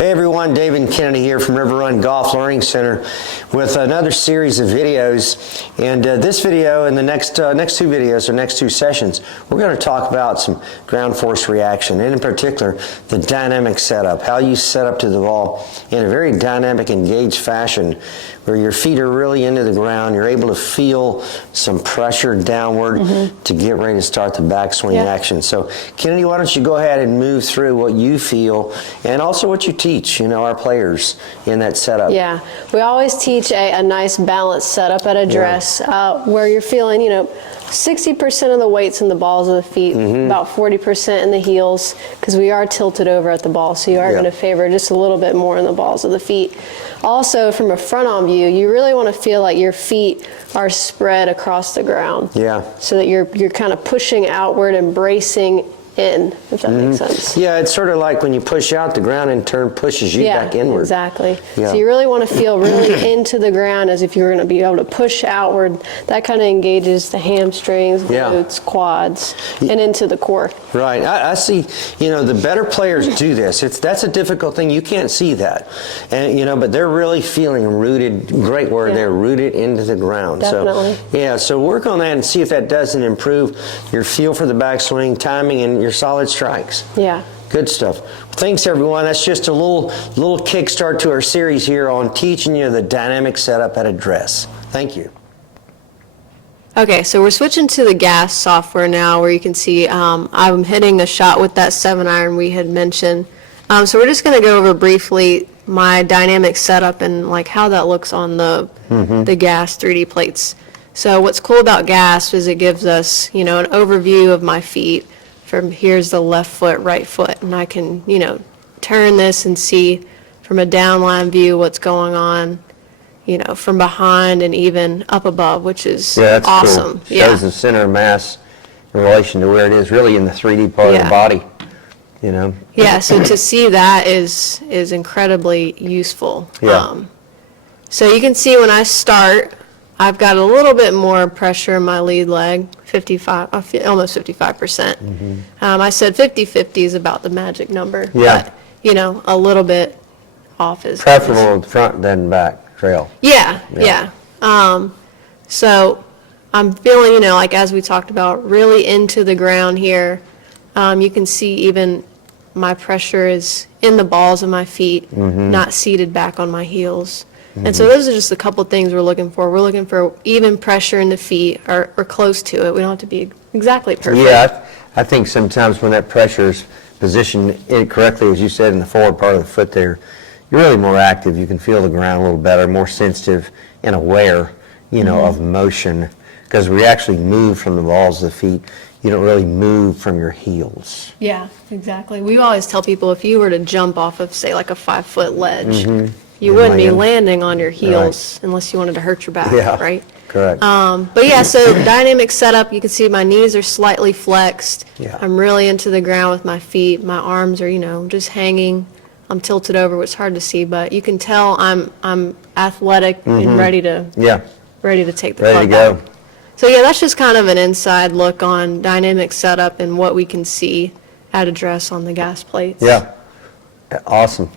Hey everyone, David Kennedy here from River Run Golf Learning Center with another series of videos. And this video and the next two videos or next two sessions, we're going to talk about some ground force reaction, and in particular, the dynamic setup, how you set up to the ball in a very dynamic, engaged fashion where your feet are really into the ground. You're able to feel some pressure downward to get ready to start the backswing action. So Kennedy, why don't you go ahead and move through what you feel and also what you teach, our players in that setup. Yeah, we always teach a nice balanced setup at address where you're feeling, 60% of the weight's in the balls of the feet, about 40% in the heels, because we are tilted over at the ball, so you are going to favor just a little bit more in the balls of the feet. Also, from a front-on view, you really want to feel like your feet are spread across the ground. Yeah. So that you're kind of pushing outward and bracing in, if that makes sense. Yeah, it's sort of like when you push out, the ground in turn pushes you back inward. Exactly. So you really want to feel really into the ground as if you're going to be able to push outward. That kind of engages the hamstrings, glutes, quads, and into the core. Right. I see, the better players do this. That's a difficult thing. You can't see that. And, but they're really feeling rooted, great word there, rooted into the ground. Definitely. So work on that and see if that doesn't improve your feel for the backswing, timing, and your solid strikes. Yeah. Good stuff. Thanks everyone. That's just a little kickstart to our series here on teaching you the dynamic setup at address. Thank you. Okay, so we're switching to the GASP software now, where you can see I'm hitting a shot with that 7-iron we had mentioned. So we're just going to go over briefly my dynamic setup and like how that looks on the GASP 3D plates. So what's cool about GASP is it gives us, an overview of my feet. From here's the left foot, right foot, and I can, turn this and see from a downline view what's going on, from behind and even up above, which is that's awesome. Cool. Shows the center of mass in relation to where it is really in the 3D part of the body, Yeah, so to see that is incredibly useful. So you can see when I start, I've got a little bit more pressure in my lead leg, almost 55%. I said 50-50 is about the magic number. But, a little bit off is preferable front than back trail. Yeah. So I'm feeling, like as we talked about, really into the ground here. You can see even my pressure is in the balls of my feet, not seated back on my heels. And so those are just a couple things we're looking for. We're looking for even pressure in the feet or close to it. We don't have to be exactly perfect. Yeah, I think sometimes when that pressure is positioned incorrectly, as you said, in the forward part of the foot there, you're really more active. You can feel the ground a little better, more sensitive and aware, of motion, because we actually move from the balls of the feet. You don't really move from your heels. Yeah, exactly. We always tell people if you were to jump off of, say, like a 5-foot ledge, you wouldn't be landing on your heels unless you wanted to hurt your back, right? Correct. But yeah, so dynamic setup, you can see my knees are slightly flexed. I'm really into the ground with my feet. My arms are, just hanging. I'm tilted over, which is hard to see, but you can tell I'm athletic and ready to take the club back. So yeah, that's just kind of an inside look on dynamic setup and what we can see at address on the GASP plates. Yeah, awesome.